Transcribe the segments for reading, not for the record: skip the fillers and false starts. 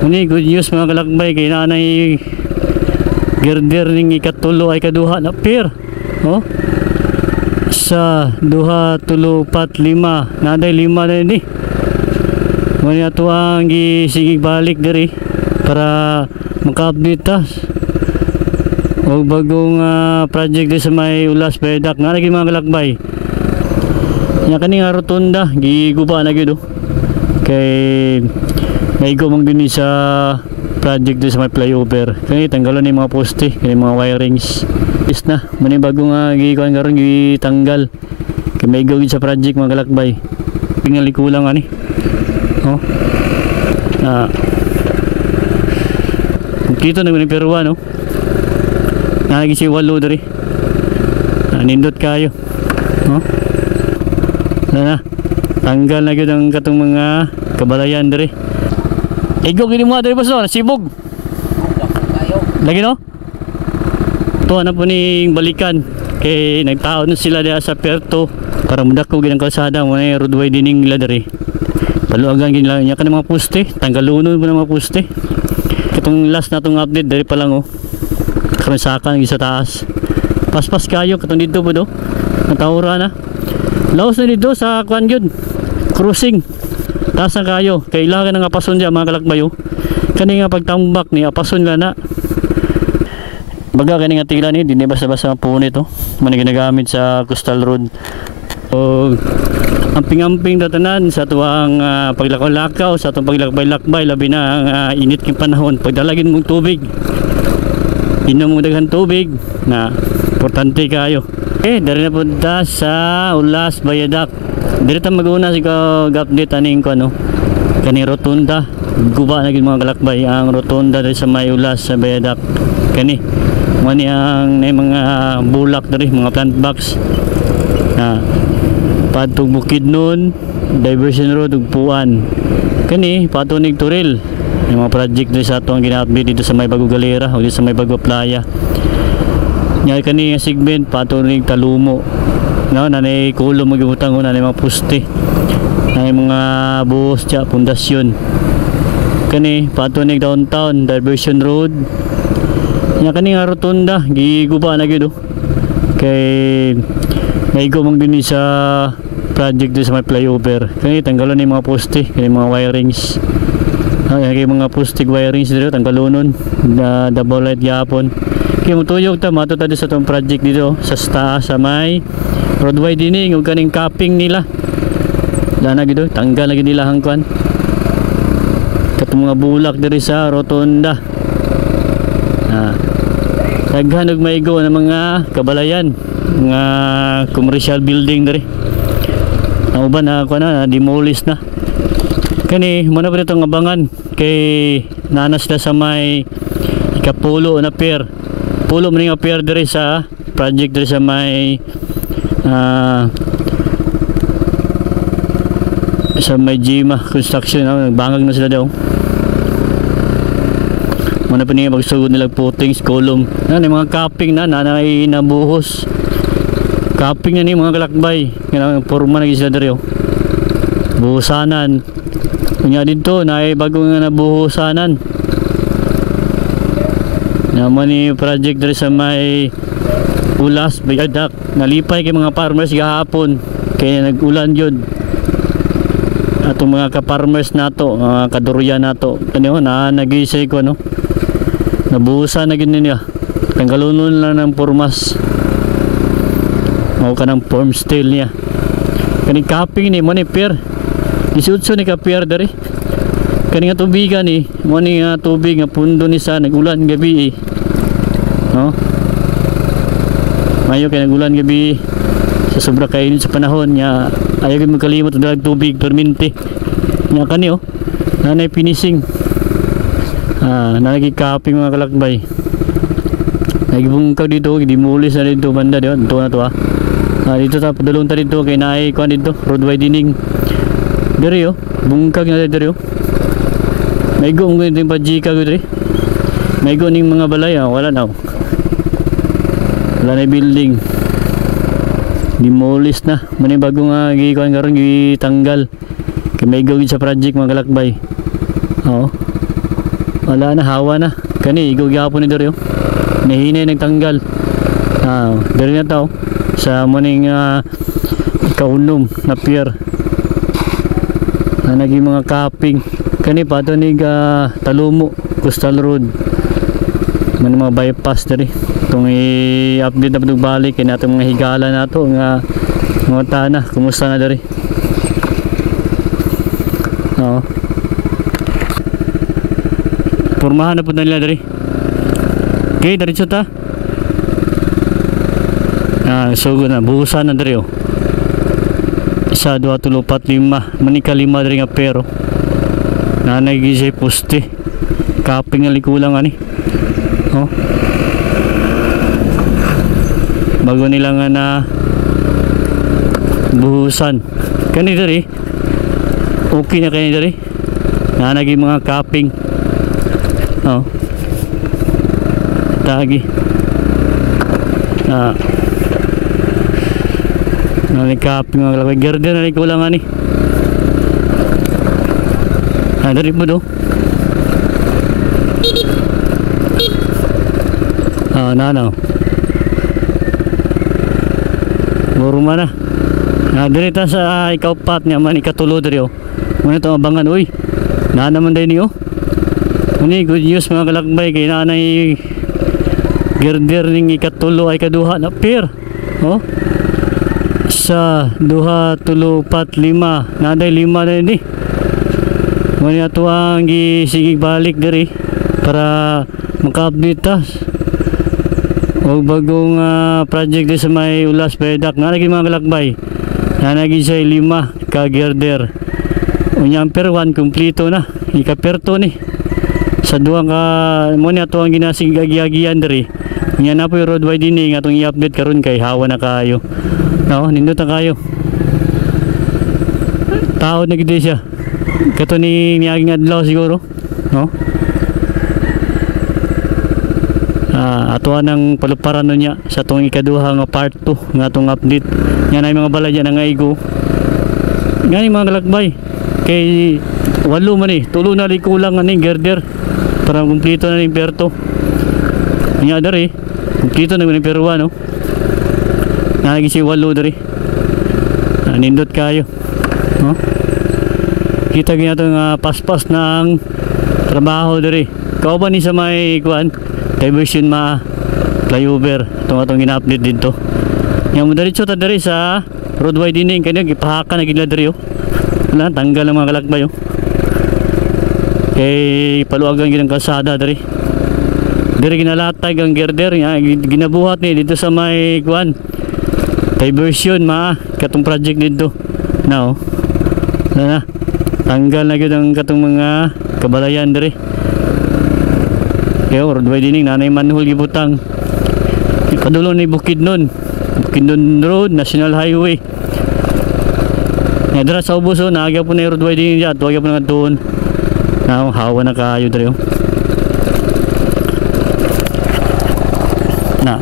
Ini good news mga kalakbay kay nanay girder ning ikatulo ay kaduha na pier. Oh. Sa duha tulo pat lima naday lima na ini. Mani ato ang gisigig balik diri para maka-update ta. O bagong project di sa may Ulas Bayadak na lagi mga kalakbay. Nya kani nga rotunda giguba na gyud kay naigo mang din sa project din sa may flyover. Kani tanggalon ni mga poste, kani mga wirings. Is na, mani bago nga gikuan karon gitanggal. Kay maigo gid sa project mga kalakbay. Tingali kulang ani. Oh. Kita na ni Perwa no. Nagi si walo diri. Nindot kayo. Oh. Na. Tanggal na gyud ang katong mga kabalayan diri. Igog ini mo dari boss no, sibog. Lagi no? Tuwa na po ning balikan kay nagtaon na sila diha sa Perto para mudako gid ang kalsada mo na roadway dining nila diri. Paluagan gid nila nya kan mga poste, tanggalunon mo na mga poste. Katong last natong update diri pa lang oh. Kamasakan gid sa taas. Paspas kayo katong dito po do. Natawra na. Laos na dito sa kwan gyud. Crossing. Taas na kayo, kailangan ng apason dyan mga kalakbayo. Kani nga pagtambak ni apason nga na. Baga kani nga tila ni, di basta-basta punit oh. Mani ginagamit sa Coastal Road. O amping-amping datanan sa tuwang paglakaw-lakaw, sa tuwang paglakbay-lakbay, labi na ang init ng panahon. Pagdalagin mong tubig, inom mong daghan tubig na importante kayo. Dari na punta sa Ulas Bayadak. Dirita mag-una si update aning ko ano. Kani rotunda, guba na gid mga kalakbay ang rotunda diri sa may Ulas sa Bayadak. Kani mani ang mga bulak diri, mga plant box. Patog Bukidnon, Diversion Road ug Puan. Kani patunig Turil. Yung mga project diri sa ato ang gina-update dito sa may Bago Galera o dito sa may Bago Playa. Nya kani nga segment patunig Talumo. No, nanay kulo magibutang ko nanay mga poste. Nanay mga buhos tya pundasyon. Kani patunig Downtown Diversion Road. Nya kani nga rotunda giguba na gyud oh. Kay naigo mang din sa project din sa may flyover. Kani tanggalon ni mga poste, kani mga wirings. Kay mga poste wirings dito tanggalunon na double light gyapon. Kay mutuyog ta mato ta sa tong project dito sa taas sa may roadway dining ug kaning capping nila. Dana gid tanggal lagi nila hangkuan. Katong mga bulak diri sa rotunda. Daghan og maigo na mga kabalayan, mga commercial building diri. Ang uban na kuan na demolish na. Kani mo na pa itong abangan kay nanas na sa may ikapulo na pier. Pulo man nga pier diri sa project diri sa may sa may Jima construction nagbangag na sila daw. Muna pa niya magsugod nila footings, column na mga capping na nabuhos. Capping na ni mga kalakbay nga porma na sila diri oh. Buhusanan kunya dito na bago nga nabuhusanan naman ni project diri sa may Ulas Bayadak. Nalipay kay mga farmers gahapon kaya nag-ulan yun. Atong mga ka-farmers nato, mga kaduryan nato kaniho na nagisay ko no. Nabuhusan na gid niya. Tanggalunon lang ng pormas. Mao kanang form steel niya. Kani capping ni mo ni pier. Isutso ni ka pier diri. Kani nga tubigan ni, mo ni tubig nga pundo ni sa nagulan gabi no. Mayo kay nagulan gabi sa sobra kainit sa panahon nya ayaw gid magkalimot og dalag tubig perminti. Nya kani oh. Nanay finishing. Nagki-capping mga kalakbay. Nagibungkaw dito, demolish na dito banda dito, ito na to dito ta padulong ta dito kay naay kuan dito, roadway dining. Diri oh, bungkag na diri oh. Maigo ang yung pajika ko diri. Maigo ning mga balay wala na. Wala na building. Demolish na. Mani bago nga gikuan karon gitanggal. Kay maigo gid sa project mga kalakbay. Oo. Wala na, hawa na. Kani, igaw gyapon ni diri oh. Nahinay nagtanggal. Diri na tao sa muning kaunom na pier. Naging mga kaping. Kani pa to nig Talumo, Coastal Road. Man mga bypass diri. Itong i-update na balik kay nato mga higala nato nga mga tana. Kumusta na diri? Oo. Pormahan na po na nila diri. Okay, diretso ta. So na buhusan na diri oh. 1, 2, 3, 4, 5 manika 5 diri nga pero nanay gisay poste kaping nga likulang ani oh. Bago nila nga na buhusan kani diri okay na kani diri nanay mga kaping oh. Tagi nalikaping mga kalakbay girder na likulang ani dari po do nanaw buruma na dari ta sa ikaw pat niya man ikatulo dari oh muna ito abangan uy naman day niyo ini good news mga kalakbay kay nanay girder ning ikatulo ay kaduha na pier oh sa 2, 3, 4, 5 naday 5 na ini muna ito ang gisigig balik diri para maka-update ta o bagong project di sa may ulas pedak nga lagi mga kalakbay na naging siya 5 ka girder unyang per 1 kumplito na ikaperto ni sa 2 ka muna ito ang ginasig agiagian diri unya na po yung road widening atong i-update karon kay hawa na kayo no, nindot na kayo tao na gede siya kato ni niyaging adlaw siguro no atuan ng paluparan niya sa itong ikaduha nga part 2 nga itong update yan ay mga balay dyan nga igo gani mga kalakbay kay 8 man tulo na likulang nga ning girder para kumplito na ning perto nga dari kumplito na ning perwa no nalagi si 8 dari nindot kayo no? Kita gina itong paspas ng trabaho dari kauban ni sa may kuan diversion flyover itong gina-update dito yung diretso ta dari sa road widening kanya gipahaka na gila dari oh wala tanggal ang mga kalakbay oh kay paluagan ginang kalsada dari ginalatag ang girder ginabuhat ni dito sa may kuan diversion katong project dito now na tanggal na gyud ang katong mga kabalayan diri kaya road widening nanay manhole gibutang ipadulo ni Bukidnon Road National Highway dira sa ubos naagya po na road widening dyan tuwagya po na doon now hawa na kayo diri na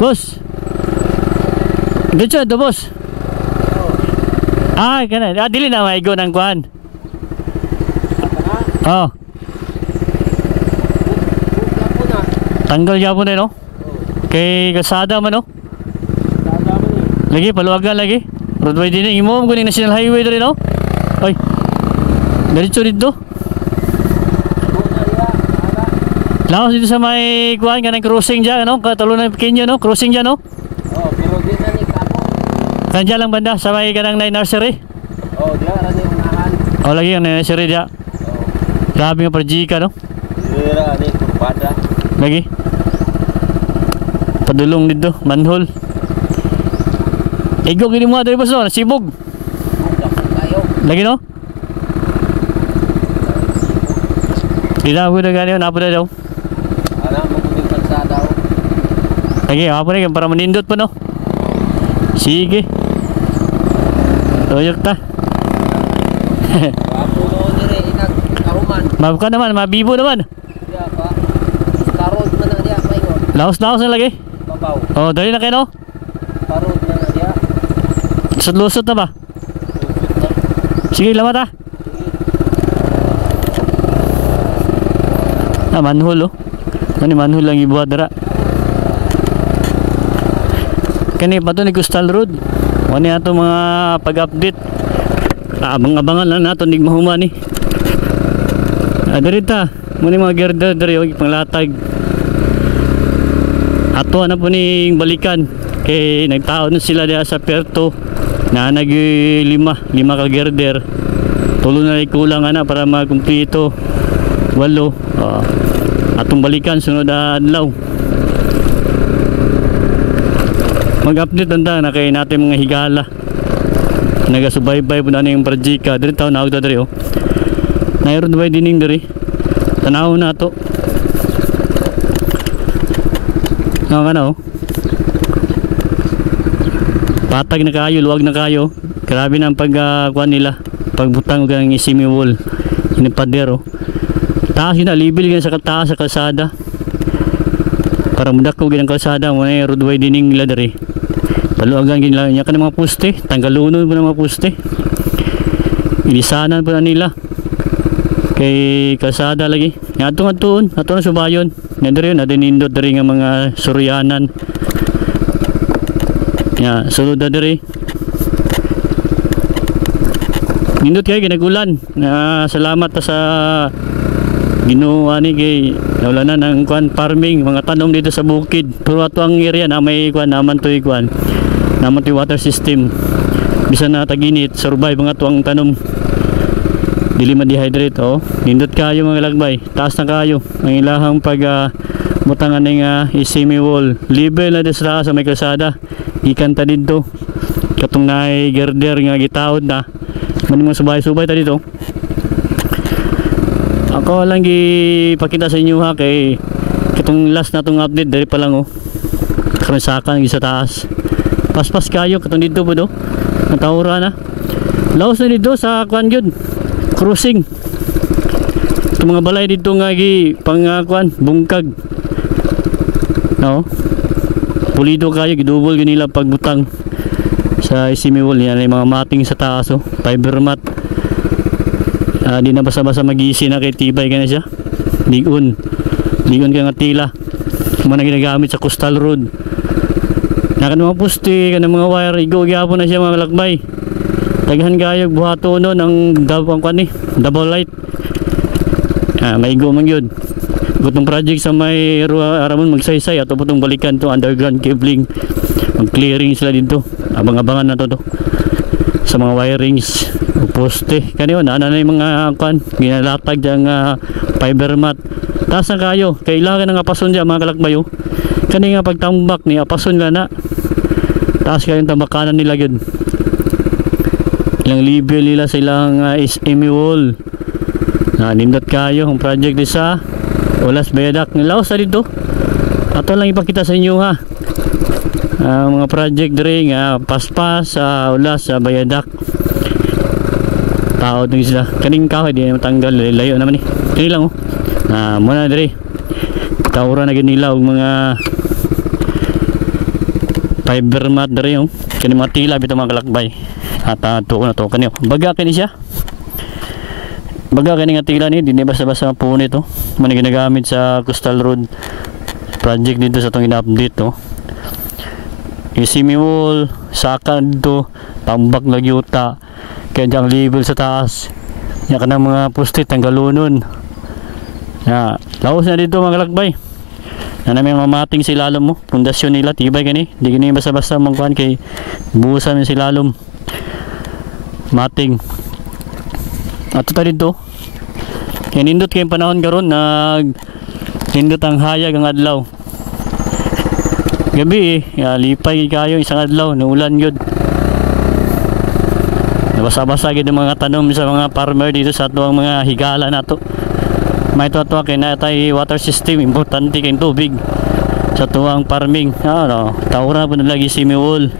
boss dito do boss kana dili na maigo ng kuan oh tanggal yapon no kay kasada man no lagi paluagan lagi road widening imo kuning national highway diri no oy diretso dito laos dito sa may kuan kanang crossing dyan no katulo na pequeño no crossing dyan no pero di na ni kapo kanya lang banda sa may kanang nursery diya ra ni unahan lagi ang nursery dyan grabe nga parjika no dira ni kurpada lagi padulong dito manhole igo gini mo diri boss no sibog lagi no dila ko na ganyo na pala daw ana mo kuning kalsada lagi apa ni para manindot pa no sige toyok ta apo mo dire inag kahuman mabuka naman mabibo naman diya pa karod man na diya paingon laos na lagi babaw dali na kayo no karod man na diya lusot na ba sige lamat Manhole oh. Ano manhole lang ibuhat dara. Kani pa to ni Coastal Road. Wani ato mga pag-update. Abang-abangan lang nato nig mahuman ni. Dirita, muni mga girder diri og panglatag. Ato na po ning balikan kay nagtaon na sila diha sa Perto na lima ka girder. Tulo na kulang ana para makumpleto 8. Atong balikan sunod na adlaw. Mag-update na kay natin mga higala. Nagasubaybay po na yung projika. Diri taon na ako diri oh. Nairon ba dining diri? Tanaw na to. Ano oh. Patag na kayo, luwag na kayo. Grabe na ang pagkuan nila. Pagbutang ng isimi wall. Ini pader oh. Taas yun na, libil yun sa taas sa kalsada. Para mudako yun ang kalsada. Muna yung roadway dining nila diri. Paluagan nila niya ka ng mga poste. Tanggalunon po ng mga poste. Ilisanan po na nila. Kay kalsada lagi. Atong atuon. Atong na subayon. Nadiri yun. Adinindot diri nga mga suryanan. Sulod na diri. Nindot kayo ginagulan. Salamat sa Ginoo ani kay wala na ng farming mga tanom dito sa bukid. Pero ato ang area na may naman to naman to water system. Bisa na taginit survive mga tuang tanom. Dili ma-dehydrate oh. Nindot kayo mga lagbay. Taas na kayo ang ilahang pag butangan ning isimi wall. Level na sa may kalsada. Ikanta dito. Katong naay girder nga gitaod na. Mani mga subay-subay ta dito. Ako lang gipakita sa inyo ha kay itong last na itong update dari pa lang oh. Kamisakan sa taas. Paspas kayo katong dito po do. Natawura na. Laos na dito sa kuan yun. Crossing. Itong mga balay dito nga pang kuan bungkag. No. Pulido kayo gidubol ganila pagbutang sa isimi wall yan yung mga mating sa taas oh. Fiber mat. Di na basa-basa mag-iisi na kay tibay ka na siya. Ligon ka nga tila. Mga ginagamit sa Coastal Road. Nakan mga poste, kan mga wire, igo-gyapon na siya mga lakbay. Tagahan kayo, buhato nun ang double light. Maigo man yun. Gutong project sa may aramon magsaysay at putong balikan to underground cabling. Mag-clearing sila dito. Abang-abangan na to. Sa mga wirings. Poste kaniyo na yung mga ginalatag diyang fiber mat. Taas na kayo kailangan ng apason dyan mga kalakbayo. Kani nga pagtambak ni apason nga na taas kayo yung tambakanan nila yun. Ilang level nila sa ilang SME wall. Nindot kayo ang project di sa Ulas Bayadak nilaos sa dito. Ato lang ipakita sa inyo ha mga project diri nga paspas sa Ulas sa Bayadak. Taod ng sila kaning kahoy di matanggal layo naman kini lang oh. Muna diri tawra na nila og mga fiber mat diri oh. Kini mga tila bitaw mga kalakbay at tuon na to kani baga kini siya baga kini nga tila ni di basta-basta punit oh. Man ginagamit sa Coastal Road project dito sa tong ina-update oh. Isimi wall saka dito tambak lagi uta. Kaya diyang level sa taas. Yan ka ng mga poste tanggalunon. Laos na dito mga kalakbay. Na namin mamating silalom mo. Pundasyon nila tibay gani. Di gani basta-basta mangkuhan kay buhusan ng silalom. Mating. At ito dito. Kaya nindot kayong panahon karon nindot ang hayag ang adlaw. Gabi lipay kayo isang adlaw. Naulan yun. Basa-basa gid ang mga tanom sa mga farmer dito sa tuwang mga higala nato. May tuwa kay natay water system importante kay tubig sa tuwang farming. Tawra po na lagi simi wall.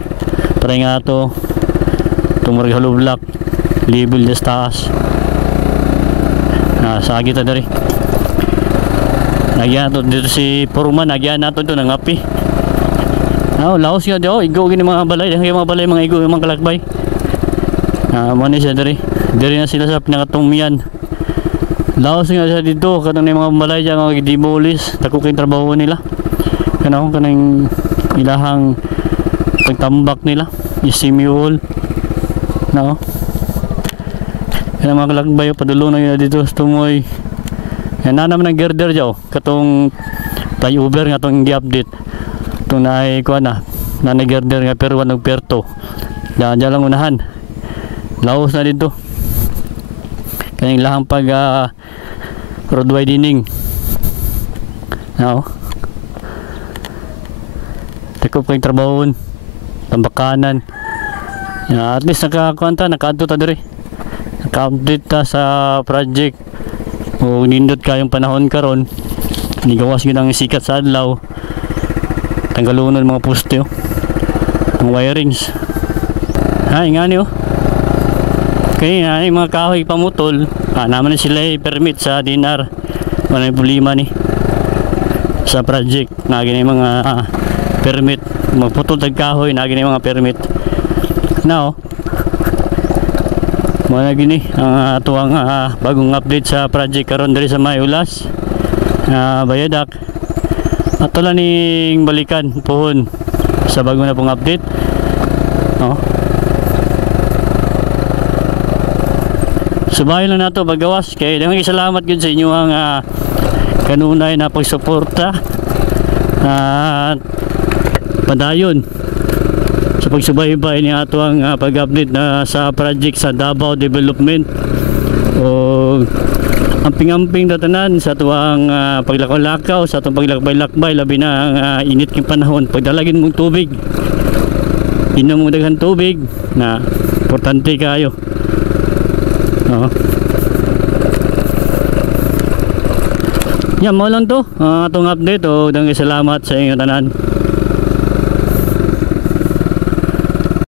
Para nga to tumurag hollow block level des taas. Sagi ta diri. Nagyan to dito si Purman nagyan nato do nang api. Laos nga daw igo gini mga balay, mga igo mga kalakbay. Muna siya diri na sila sa pinakatumian Laos nga siya dito kanang mga balay diyan nga gidemolis dako kay trabaho nila. Kanang ilahang pagtambak nila, isimul. No. Kanang mga kalagbay padulong na nila dito sa tumoy. Yan na naman ang girder diyo katong flyover nga tong gi-update. Itong naay kuha na girder nga pero wanog perto. Diyan lang unahan. Laos na dito. Kanyang lahang pag road widening. No. Takop kayong trabahon. Tambakanan. At least nakaadto ta diri. Naka-update ta sa project. O nindot kayong panahon karon. Nigawas yun ang sikat sa adlaw. Tanggalunon mga poste oh. Ang wirings. Ha, ingani oh. Kaya yung mga kahoy pamutol, naman na sila permit sa DNR. Wala yung problema ni sa project. Nagin yung mga permit. Magputol tag kahoy, nagin yung mga permit. Now, mga gini ang tuwang bagong update sa project karon diri sa Mayulas. Bayadak. At wala ning balikan pohon sa bago na pong update. Oh. Subayin lang nato paggawas kay daghang salamat gyud sa inyo ang kanunay na pagsuporta at padayon sa pagsubaybay ni ato ang pag-update na sa project sa Davao Development o amping-amping datanan sa tuwang paglakaw-lakaw sa atong paglakbay-lakbay labi na ang init king panahon pagdalagin mong tubig inom mo daghan tubig na importante kayo. Oo. Yan mo lang to atong update o daghang salamat sa inyo tanan.